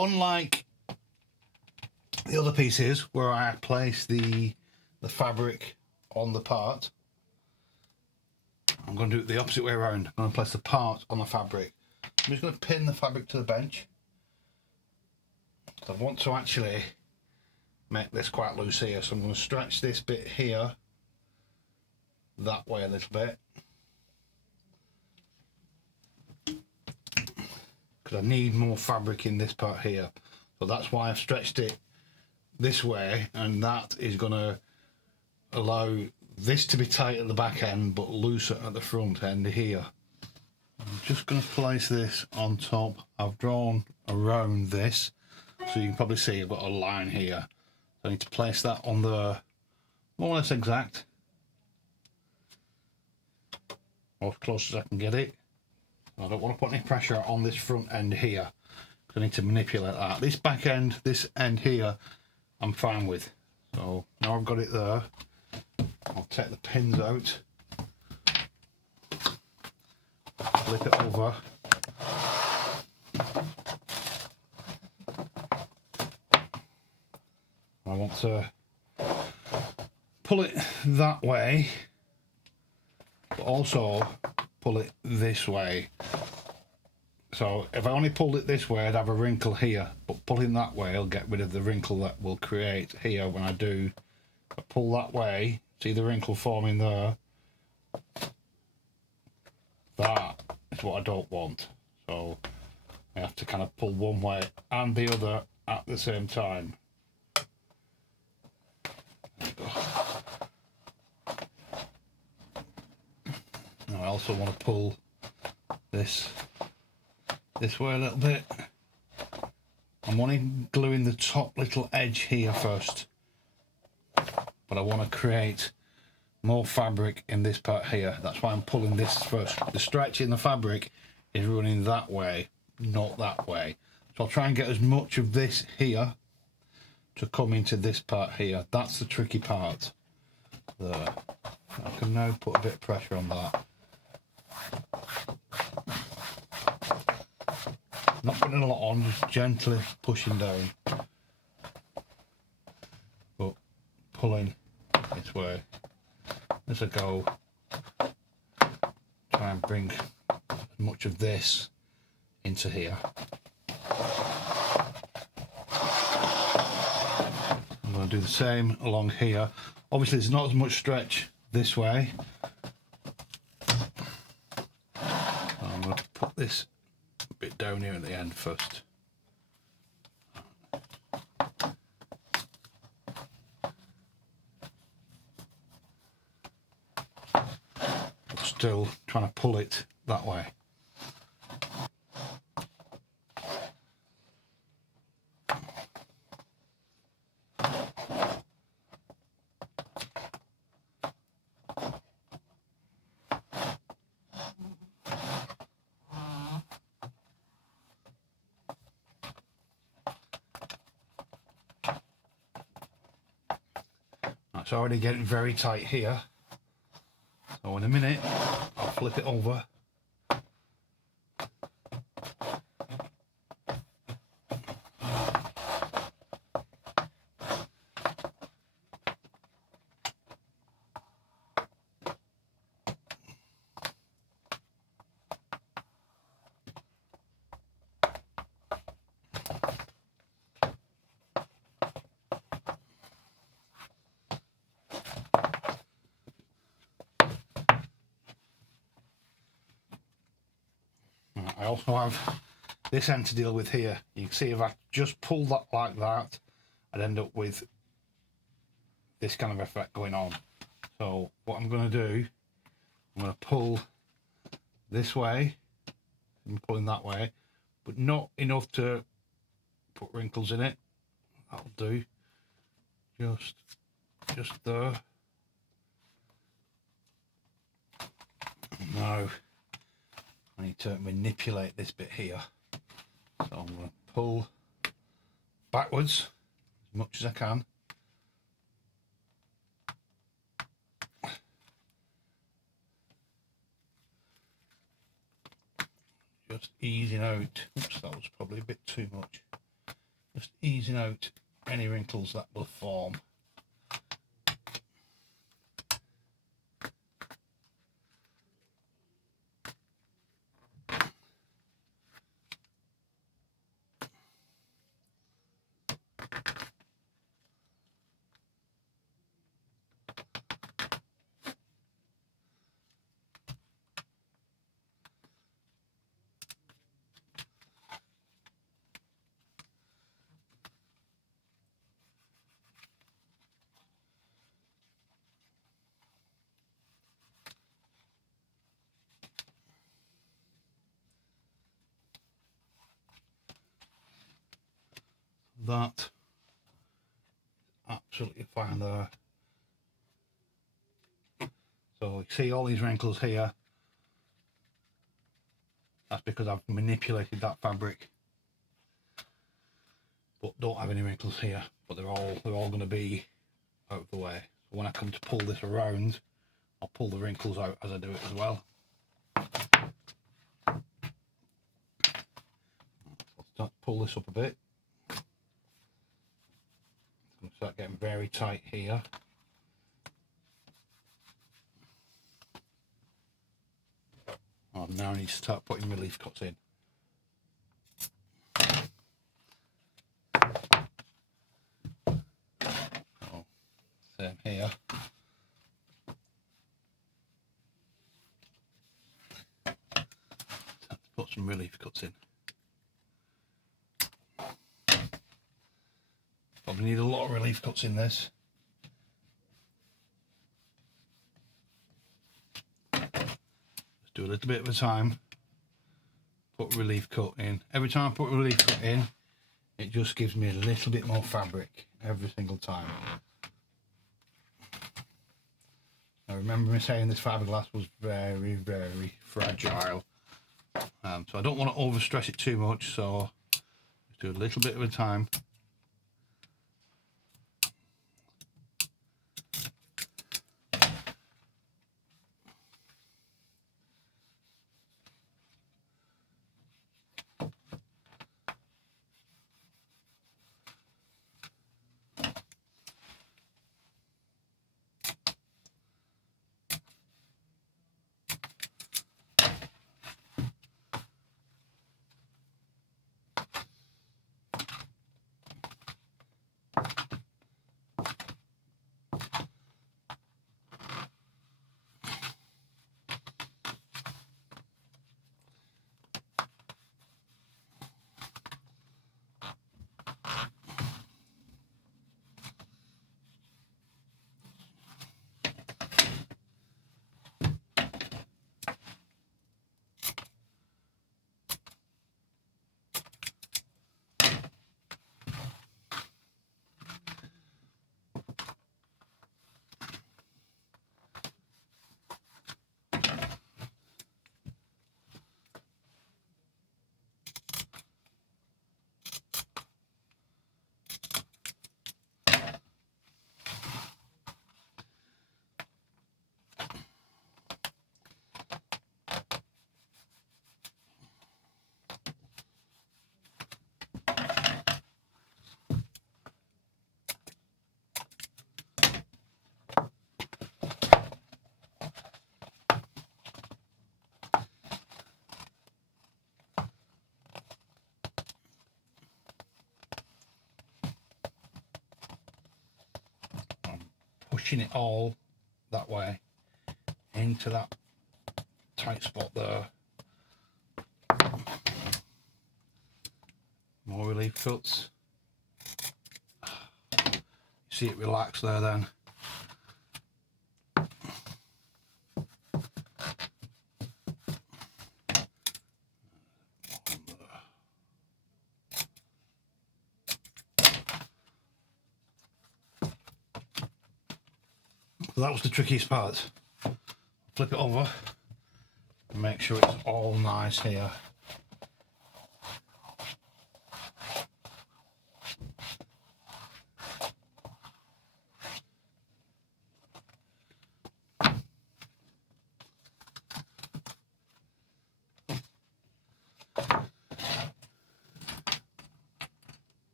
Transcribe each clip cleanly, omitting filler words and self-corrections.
unlike the other pieces where I place the fabric on the part, I'm going to do it the opposite way around. I'm going to place the part on the fabric. I'm just going to pin the fabric to the bench. I want to actually make this quite loose here, so I'm going to stretch this bit here that way a little bit, because I need more fabric in this part here. So that's why I've stretched it this way, and that is going to allow this to be tight at the back end but looser at the front end here. I'm just going to place this on top. I've drawn around this, so you can probably see I've got a line here. So I need to place that on the more or less exact, or as close as I can get it. I don't want to put any pressure on this front end here, because I need to manipulate that. This back end, this end here, I'm fine with. So now I've got it there, I'll take the pins out, flip it over, I want to pull it that way, but also pull it this way. So if I only pulled it this way, I'd have a wrinkle here, but pulling that way, I'll get rid of the wrinkle that will create here when I do. If I pull that way, see the wrinkle forming there? That is what I don't want. So I have to kind of pull one way and the other at the same time. There we go. Now I also want to pull this way a little bit. I'm only gluing the top little edge here first, but I want to create more fabric in this part here. That's why I'm pulling this first. The stretch in the fabric is running that way, not that way. So I'll try and get as much of this here to come into this part here. That's the tricky part there. I can now put a bit of pressure on that. Not putting a lot on, just gently pushing down, but pulling this way as I go. Try and bring as much of this into here. I'm going to do the same along here. Obviously there's not as much stretch this way. I'm going to put this bit down here at the end first. But still trying to pull it that way. It's already getting very tight here, so in a minute I'll flip it over. I also have this end to deal with here. You can see if I just pull that like that, I'd end up with this kind of effect going on. So what I'm going to do, I'm going to pull this way, I'm pulling that way, but not enough to put wrinkles in it. That'll do. Just there. Now I need to manipulate this bit here. So I'm going to pull backwards as much as I can. Just easing out. Oops, that was probably a bit too much. just easing out any wrinkles that will form. That absolutely fine there. So you see all these wrinkles here. That's because I've manipulated that fabric, but don't have any wrinkles here. But they're all going to be out of the way. So when I come to pull this around, I'll pull the wrinkles out as I do it as well. I'll start to pull this up a bit. It's going to start getting very tight here. Oh, now I need to start putting relief cuts in. Oh, same here. Put some relief cuts in. Probably need a lot of relief cuts in this. Just do a little bit at a time. Put relief cut in. Every time I put relief cut in, it just gives me a little bit more fabric every single time. Now remember me saying this fiberglass was very, very fragile. So I don't want to overstress it too much, so just do a little bit at a time. Pushing it all that way into that tight spot there. More relief cuts. See it relax there then. So that was the trickiest part. Flip it over and make sure it's all nice here.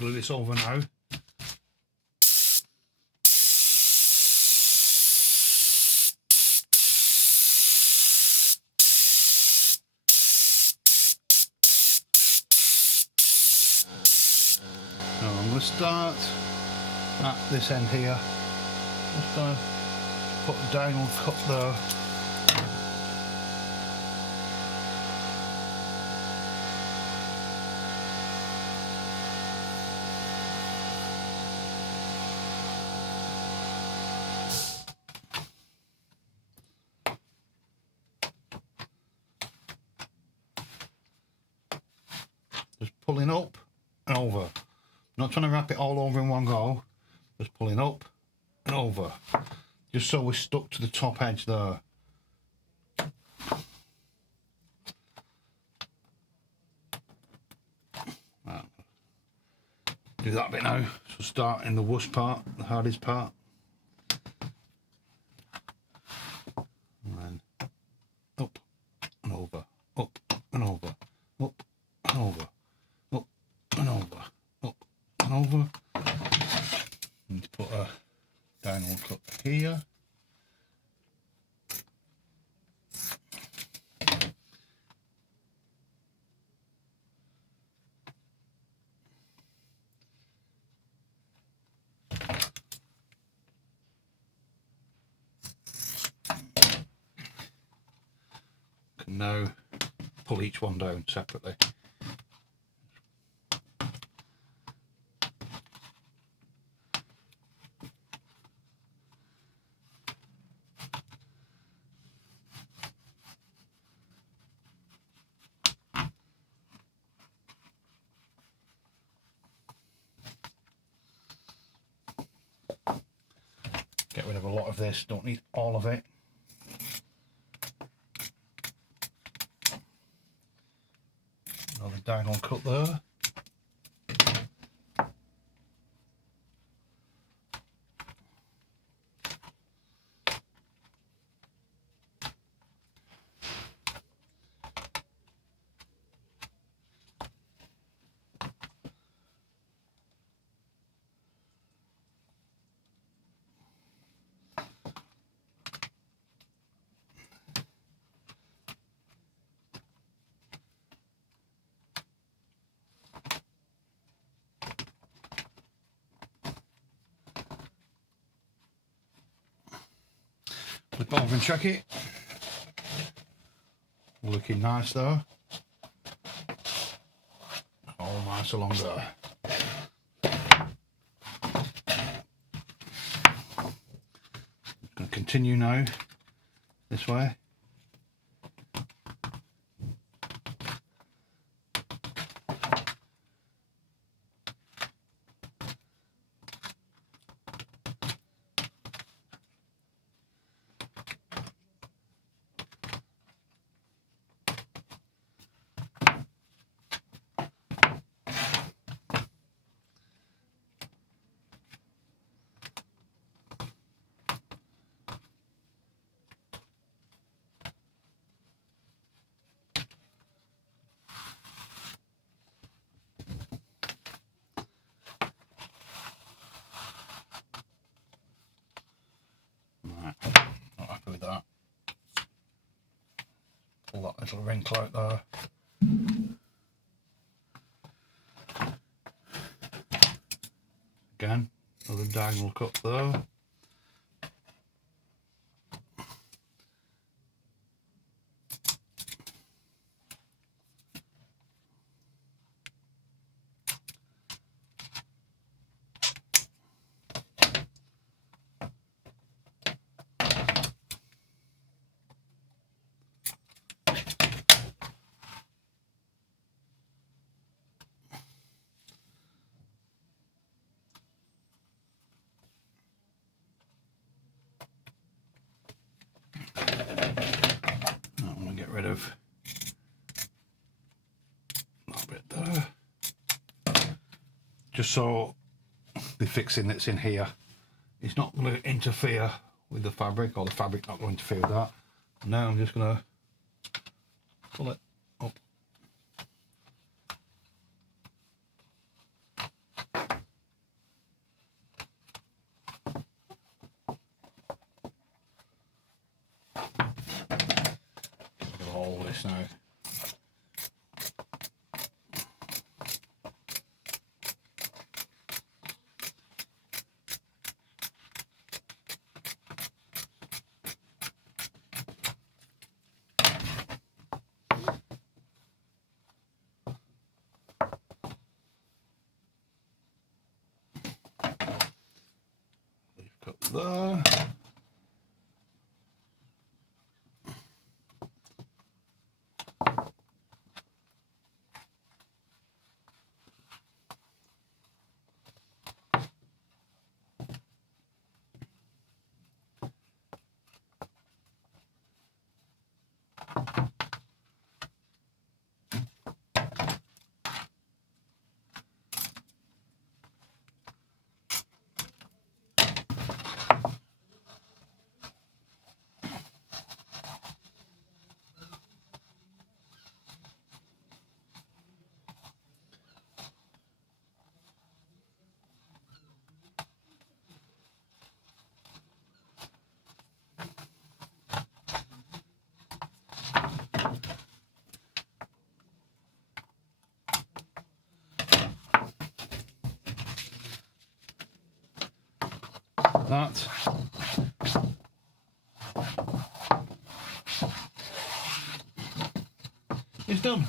glue this over now. Now I'm going to start at this end here. Just put a diagonal cut there. Just pulling up and over. Not trying to wrap it all over in one go. Just pulling up and over. Just so we're stuck to the top edge there. Right. Do that bit now. So start in the worst part, the hardest part. And then up and over, up and over, up and over, up and over, up and over. And put a diagonal cut here. Can now pull each one down separately. Get rid of a lot of this, don't need all of it. Another diagonal cut there. Flip over and check it. Looking nice though. All nice along there. Going to continue now this way. Not happy with that. Pull that little wrinkle out there. Again, another diagonal cut there. I'm going to get rid of a little bit there. Just so the fixing that's in here is not going to interfere with the fabric, or the fabric not going to interfere with that. Now I'm just going to pull it up. all this now. Leaf cut there. That is done.